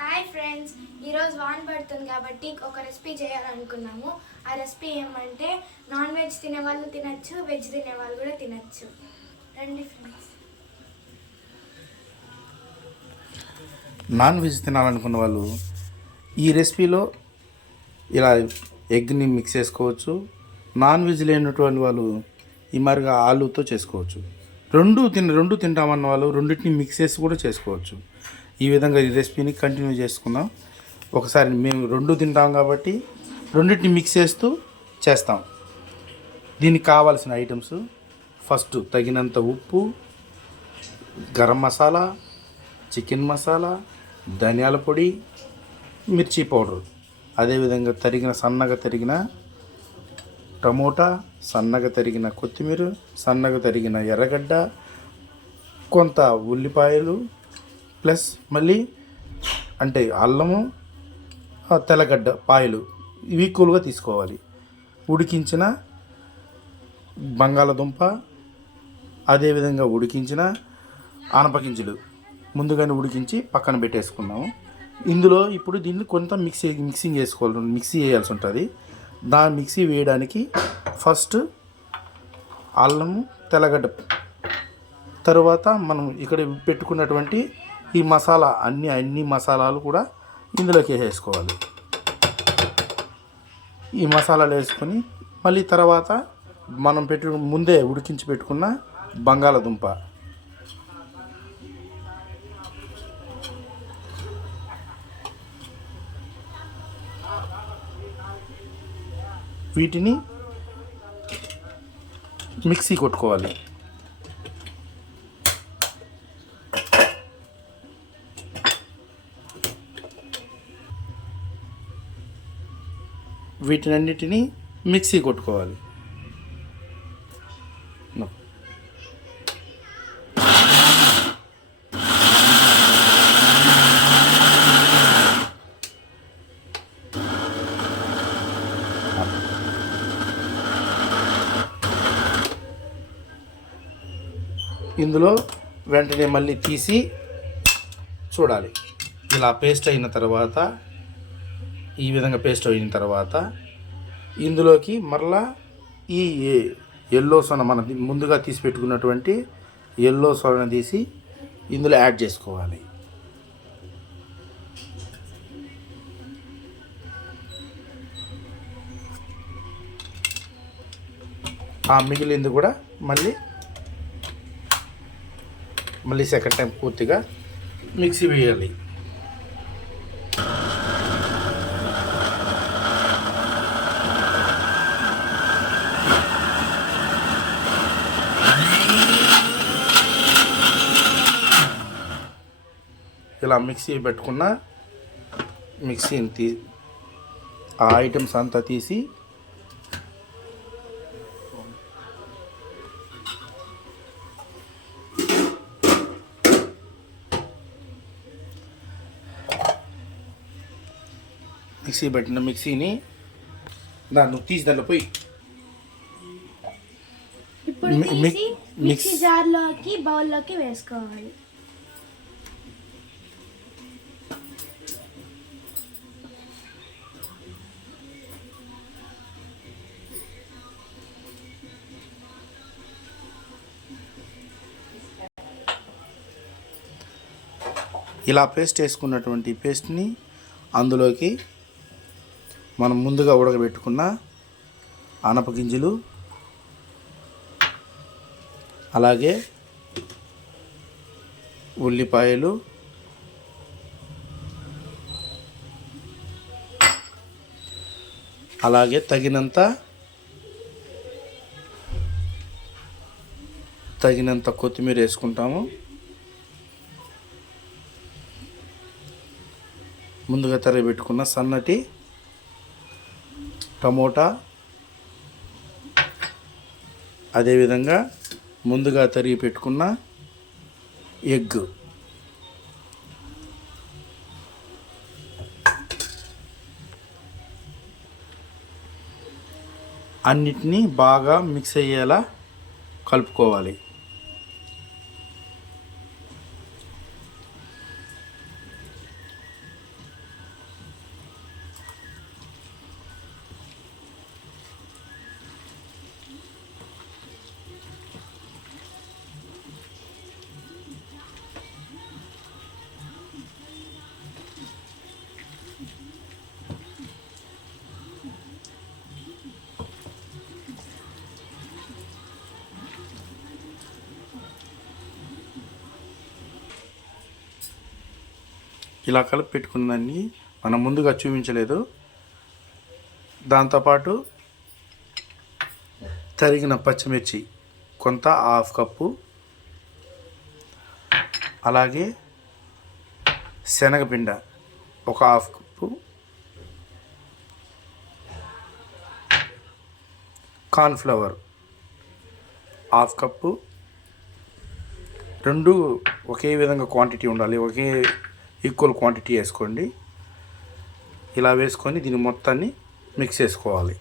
Hi friends, ఈరోజు van పడుతుంది కాబట్టి ఒక రెసిపీ చేయాలనుకున్నాము. ఆ రెసిపీ ఏమంటే నాన్ వెజ్ తినేవాళ్ళు తినచ్చు, వెజ్ తినేవాళ్ళు కూడా తినచ్చు. రండి ఫ్రెండ్స్. నాన్ వెజ్ తినాలనుకున్న వాళ్ళు ఈ రెసిపీలో ఇలా ఎగ్ని మిక్స్ చేసుకోవచ్చు. నాన్ వెజ్ లేనటువంటి వాళ్ళు ఈ మరిగా ఆలుతో చేసుకోవచ్చు. రెండు తింటామన్న వాళ్ళు రెండింటిని మిక్స్ చేసి కూడా చేసుకోవచ్చు. ఈ విధంగా ఈ రెసిపీని కంటిన్యూ చేసుకుందాం. ఒకసారి మేము రెండు తింటాం కాబట్టి రెండింటిని మిక్స్ చేస్తాం. దీనికి కావాల్సిన ఐటమ్స్: ఫస్ట్ తగినంత ఉప్పు, గరం మసాలా, చికెన్ మసాలా, ధనియాల పొడి, మిర్చి పౌడర్, అదేవిధంగా సన్నగా తరిగిన టమోటా, సన్నగా తరిగిన కొత్తిమీర, సన్నగా తరిగిన ఎర్రగడ్డ, కొంత ఉల్లిపాయలు, ప్లస్ మళ్ళీ అంటే అల్లము, తెల్లగడ్డ పాయలు ఈక్వల్గా తీసుకోవాలి. ఉడికించిన బంగాళదుంప, అదేవిధంగా ఉడికించిన ఆనపగింజలు ముందుగానే ఉడికించి పక్కన పెట్టేసుకున్నాము. ఇందులో ఇప్పుడు దీన్ని కొంత మిక్సీ వేయాల్సి ఉంటుంది. మిక్సీ వేయడానికి ఫస్ట్ అల్లము, తెల్లగడ్డ, తర్వాత మనం ఇక్కడ పెట్టుకున్నటువంటి ఈ మసాలా అన్ని మసాలాలు కూడా ఇందులోకి వేసేసుకోవాలి. ఈ మసాలాలు వేసుకొని మళ్ళీ తర్వాత మనం ముందే ఉడికించి పెట్టుకున్న బంగాళదుంప, వీటిని మిక్సీ కొట్టుకోవాలి. వీటినన్నిటినీ మిక్సీ కొట్టుకోవాలి. ఇందులో వెంటనే మళ్ళీ తీసి చూడాలి. ఇలా పేస్ట్ అయిన తర్వాత, ఈ విధంగా పేస్ట్ అయిన తర్వాత ఇందులోకి మరలా ఈ ఎల్లో సొన మనం ముందుగా తీసి పెట్టుకున్నటువంటి ఎల్లో సొన తీసి ఇందులో యాడ్ చేసుకోవాలి. ఆ మిగిలింది కూడా మళ్ళీ సెకండ్ టైం పూర్తిగా మిక్సీ వేయాలి. ఇలా మిక్సీ పెట్టుకున్న మిక్సీని ఆ ఐటమ్స్ అంతా తీసి మిక్సీని దాన్ని తీసి దాంట్లో పోయి మిక్సీ జార్లోకి బౌల్లోకి వేసుకోవాలి. ఇలా పేస్ట్ వేసుకున్నటువంటి పేస్ట్ని అందులోకి మనం ముందుగా ఉడకబెట్టుకున్న ఆనపగింజలు, అలాగే ఉల్లిపాయలు, అలాగే తగినంత కొత్తిమీర వేసుకుంటాము. ముందుగా తరిగి పెట్టుకున్న సన్నటి టమోటా, అదేవిధంగా ముందుగా తరిగి పెట్టుకున్న ఎగ్, అన్నిటినీ బాగా మిక్స్ అయ్యేలా కలుపుకోవాలి. ఇలా కలిపి పెట్టుకున్నదాన్ని మనం ముందుగా చూపించలేదు. దాంతోపాటు తరిగిన పచ్చిమిర్చి కొంత 1/2 కప్పు, అలాగే శనగపిండ ఒక 1/2 కప్పు, కార్న్ఫ్లవర్ 1/2 కప్పు. రెండు ఒకే విధంగా క్వాంటిటీ ఉండాలి, ఒకే ఈక్వల్ క్వాంటిటీ వేసుకోండి. ఇలా వేసుకొని దీన్ని మొత్తాన్ని మిక్స్ చేసుకోవాలి.